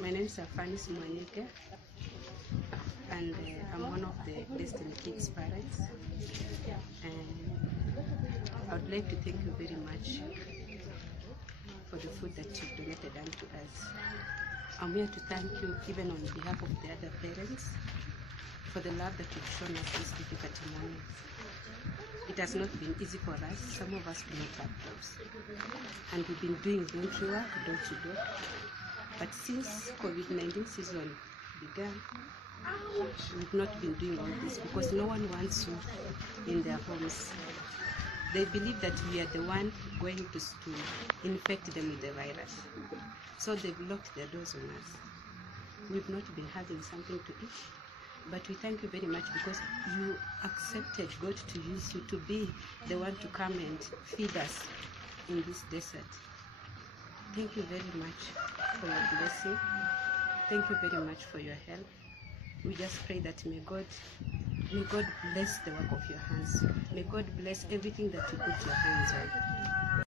My name is Afanis Mwanyike, and I'm one of the Destiny Kids parents. And I would like to thank you very much for the food that you've donated unto us. I'm here to thank you even on behalf of the other parents for the love that you've shown us these difficult moments. It has not been easy for us. Some of us do not have jobs, and we've been doing voluntary work, door to door. But since COVID-19 season began, we've not been doing all this because no one wants you in their homes. They believe that we are the one going to infect them with the virus. So they've locked their doors on us. We've not been having something to eat. But we thank you very much because you accepted God to use you to be the one to come and feed us in this desert. Thank you very much for your blessing. Thank you very much for your help. We just pray that may God bless the work of your hands. May God bless everything that you put your hands on.